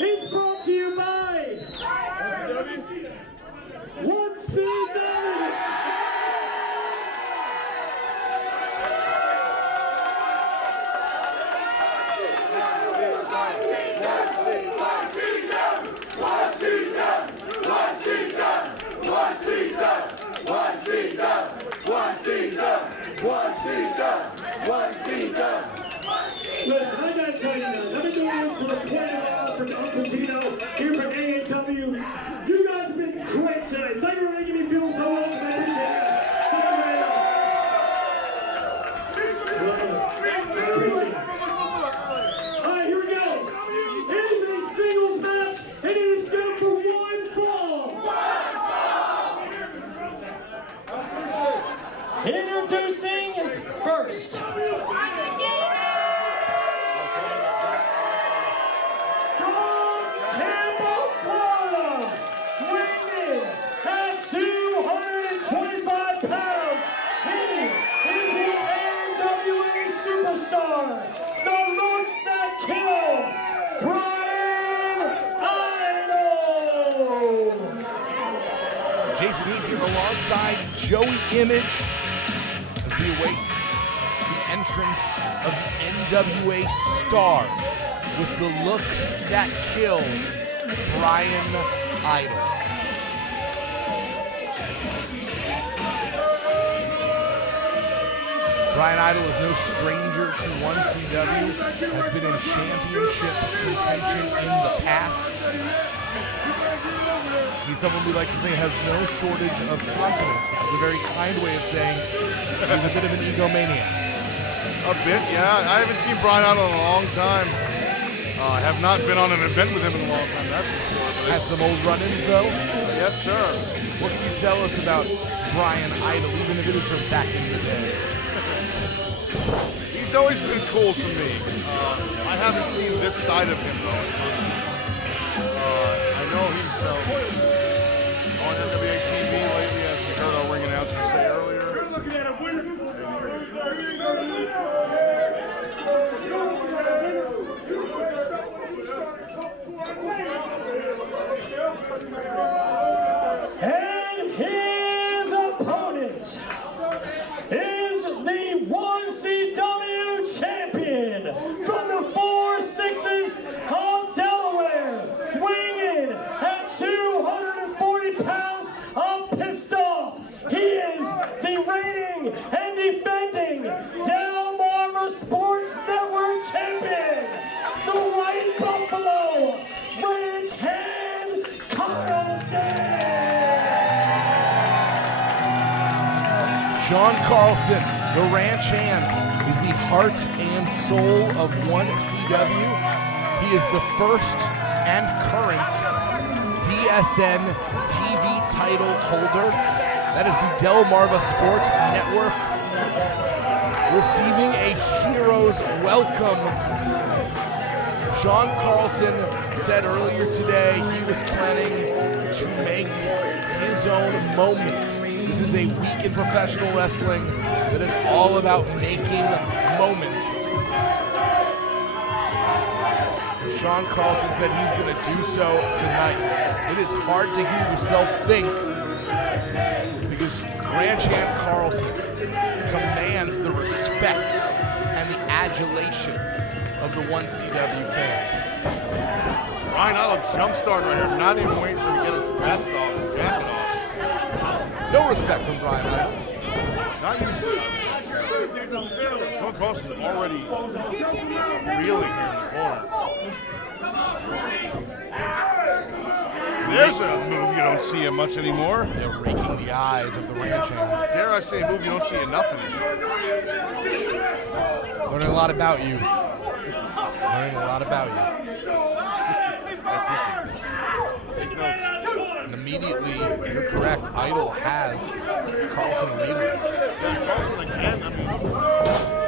is brought to you by 1CW. Listen, I gotta tell you this. I've been doing this for quite a while from Uncle Tino here from AAW. You guys have been great tonight. Thank you for making me feel so well, man. Alright, here we go. It is a singles match, and it is scheduled for one fall. Introducing first. The looks that kill, Bryan Idol. Jason Heath here alongside Joey Image as we await the entrance of the NWA star with the looks that kill, Bryan Idol. Bryan Idol is no stranger to 1CW, has been in championship contention in the past. He's someone we like to say has no shortage of confidence, which is a very kind way of saying he's a bit of an egomaniac. A bit, yeah. I haven't seen Bryan Idol in a long time. I have not been on an event with him in a long time, that's for sure. Had some old run-ins, though? Yes, sir. What can you tell us about Bryan Idol, even if it is from back in the day? He's always been cool to me. I haven't seen this side of him, though. I know he's on NWA TV lately, as we heard our ring announcer say earlier. You're looking at a winner. And his opponent is the 1CW champion from the 4 6s of Delaware, weighing in at 240 pounds. I'm pissed off. He is the reigning and defending Delmarva Sports Network champion, the White Buffalo Ranch Hand Carlson. Sean Carlson, the ranch hand, is the heart and soul of 1CW. He is the first and current DSN TV title holder. That is the Delmarva Sports Network, receiving a hero's welcome. Sean Carlson said earlier today he was planning to make his own moment. This is a week in professional wrestling that is all about making moments. Sean Carlson said he's going to do so tonight. It is hard to hear yourself think because Ranch Hand Carlson commands the respect and the adulation of the 1CW fans. Bryan Idol jumpstart right here, not even waiting for him to get his vest off and jacket off. No respect from Bryan Idol. Not usually. Sean Carlson already reeling here in the corner. There's a move you don't see much anymore. They're raking the eyes of the ranch hand. Dare I say a move you don't see enough anymore. Learning a lot about you. Learning a lot about you. Take notes. And immediately, you're correct, Idol has Carlson leading. Carlson again, I mean,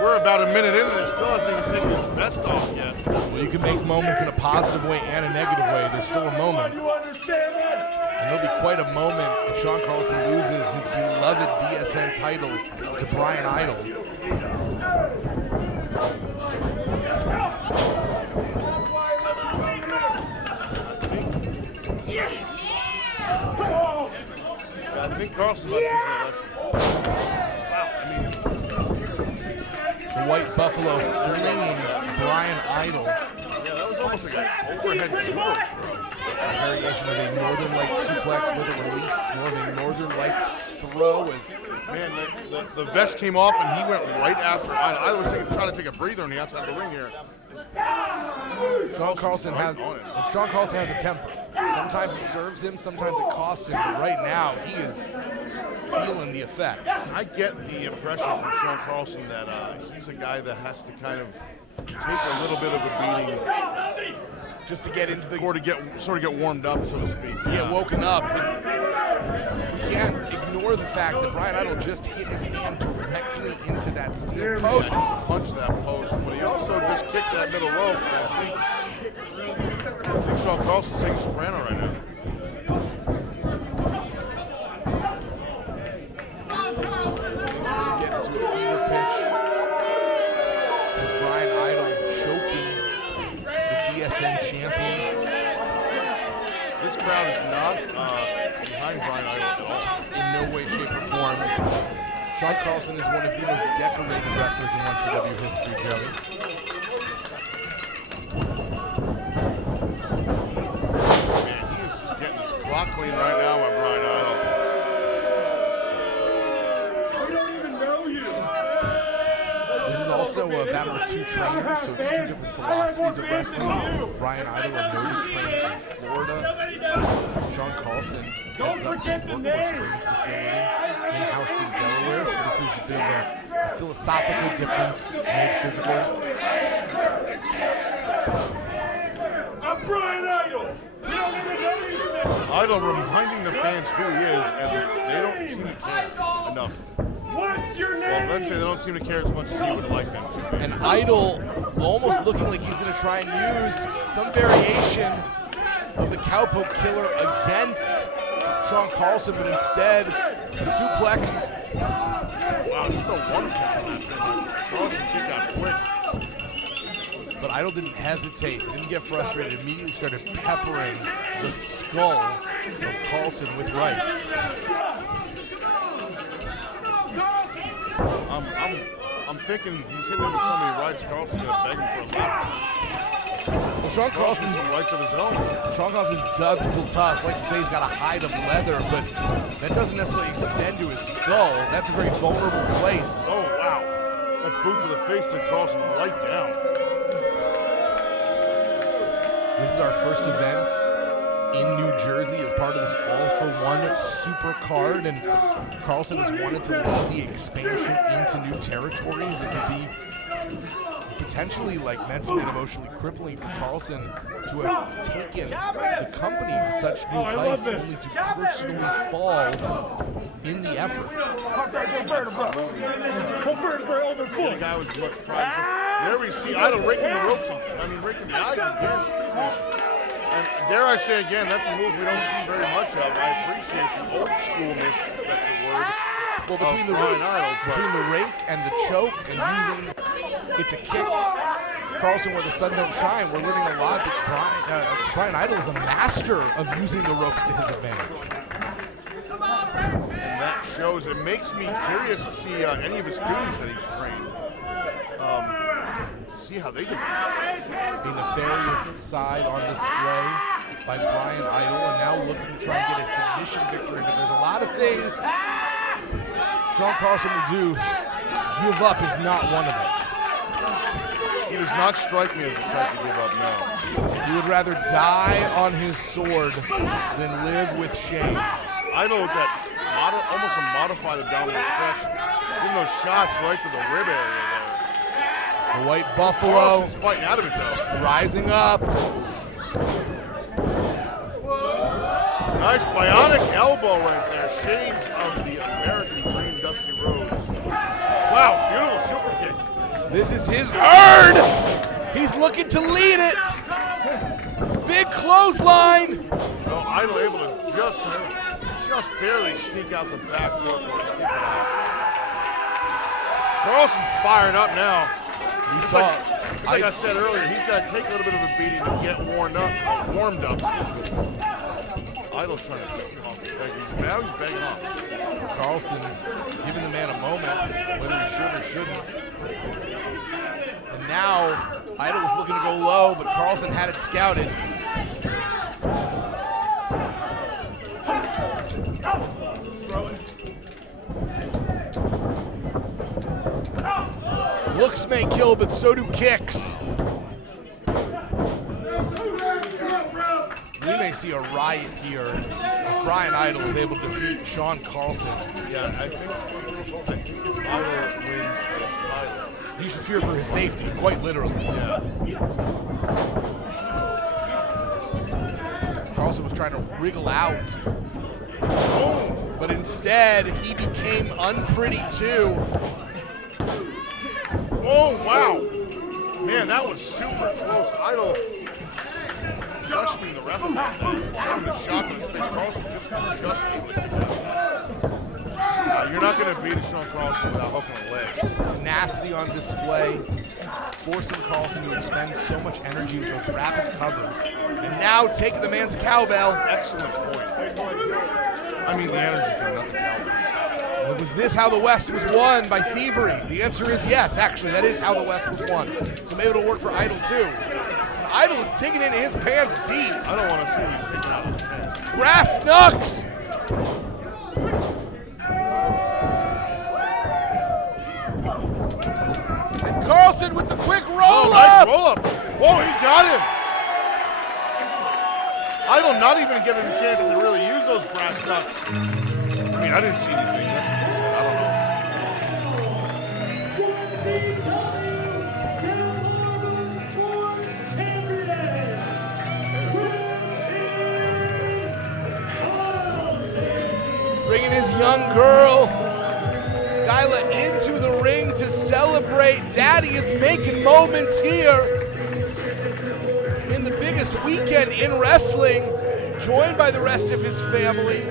we're about a minute in and still hasn't even taken his vest off yet. Well, you can make moments in a positive way and a negative way. There's still a moment. And there'll be quite a moment if Sean Carlson loses his beloved DSN title to Bryan Idol. I think Carlson might teach my lesson. Wow, I mean, The White Buffalo flinging Bryan Idol. yeah, that was almost like an overhead judo throw. A variation of a Northern Lights suplex with a release. More of a Northern Lights throw as Man, the vest came off and he went right after. I was trying to take a breather on the outside of the ring here. Sean Carlson has a temper. Sometimes it serves him, sometimes it costs him. But right now, he is feeling the effects. I get the impression from Sean Carlson that he's a guy that has to kind of take a little bit of a beating Just to get into the or to sort of get warmed up, so to speak. get woken up. You can't ignore the fact that Bryan Idol just hit his hand directly into that steel post. Punched that post, but he also just kicked that middle rope. And I think Sean Carlson's taking soprano right now. Get into a fever pitch. As Bryan Idol choking the DSN champion. This crowd is not behind Bryan Idol at all. In no way, shape, or form. Sean Carlson is one of the most decorated wrestlers in 1CW history, Joey. Man, he is just getting his clock clean right now by Bryan Idol. This is also a battle of two trainers, so it's two different philosophies of wrestling. Bryan Idol, a noted trainer in Florida. Sean Carlson heads up the Workhorse training facility in Houston, Delaware. So this is a bit of a philosophical difference made physical. I'm Bryan Idol. You don't even know you. Idol reminding the fans who he is, and they don't seem to care enough. What's your Well, name? let's say they don't seem to care as much as he would like them to. And Idol almost looking like he's going to try and use some variation of the cowpoke killer against Sean Carlson, but instead a suplex. Wow, just a one count on that thing. Carlson kicked out quick. But Idol didn't hesitate, didn't get frustrated, immediately started peppering the skull of Carlson with rights. I'm thinking he's hitting him with so many rights, Carlson's gonna beg him for a left. Well, Sean Carlson's Carlson's some rights of his own. Sean Carlson's double tough. Like to say he's got a hide of leather, but that doesn't necessarily extend to his skull. That's a very vulnerable place. Oh wow. That boot to the face took Carlson right down. This is our first event in New Jersey as part of this all-for-one super card, and Carlson has wanted to lead the expansion into new territories. It could be potentially like mentally and emotionally crippling for Carlson to have taken the company to such new heights only to personally fall in the effort. The guy was much prized. There we see Idol raking the ropes, raking the eyes against. And dare I say again, that's a move we don't see very much of. I appreciate the old schoolness, if that's a word. Well, between the rake and the choke and using it to kick Carlson where the sun don't shine, we're learning a lot that Bryan Idol is a master of using the ropes to his advantage. And that shows, it makes me curious to see any of his students that he's trained. To see how they do. A nefarious side on display by Bryan Idol, and now looking to try and get a submission victory, but there's a lot of things Sean Carlson will do. Give up is not one of them. He does not strike me as the type to give up now. He would rather die on his sword than live with shame. Idol with that almost a modified abdominal stretch, giving those shots right to the rib area there. The White Buffalo Carlson's fighting out of it though. rising up. Nice bionic elbow right there. Shades of the American Dream, Dusty Rhodes. Wow, beautiful super kick. This is his herd. He's looking to lead it. Big clothesline. Well, Idol able to just barely sneak out the back door for a kick out. Carlson's fired up now. We saw, like I said earlier, he's got to take a little bit of a beating to get warmed up. Idol's trying to beg. Now he's begging off. Carlson giving the man a moment, whether he should or shouldn't. And now, Idol was looking to go low, but Carlson had it scouted. Looks may kill, but so do kicks. We may see a riot here if Bryan Idol is able to defeat Sean Carlson. Yeah, I think Idol wins this title. He should fear for his safety, quite literally. Yeah. Carlson was trying to wriggle out, but instead he became unpretty too. Oh, wow. Man, that was super close. Idol questioning the ref. Throwing the shot in his face. Carlson just adjusting. You're not going to beat a Sean Carlson without hooking a leg. Tenacity on display, forcing Carlson to expend so much energy with those rapid covers. And now taking the man's cowbell. Excellent point. I mean, the energy thing, not the cowbell. Was this how the West was won? By thievery? The answer is yes, actually. That is how the West was won. So maybe it'll work for Idol too. And Idol is digging into his pants deep. I don't want to see these taken out of his hand. Brass knucks! And Carlson with the quick roll nice up! roll up. Whoa, he got him. Idol not even giving him a chance to really use those brass knucks. I mean, I didn't see anything. That's what he said. I don't know. Bringing his young girl, Skyla, into the ring to celebrate. Daddy is making moments here in the biggest weekend in wrestling, joined by the rest of his family.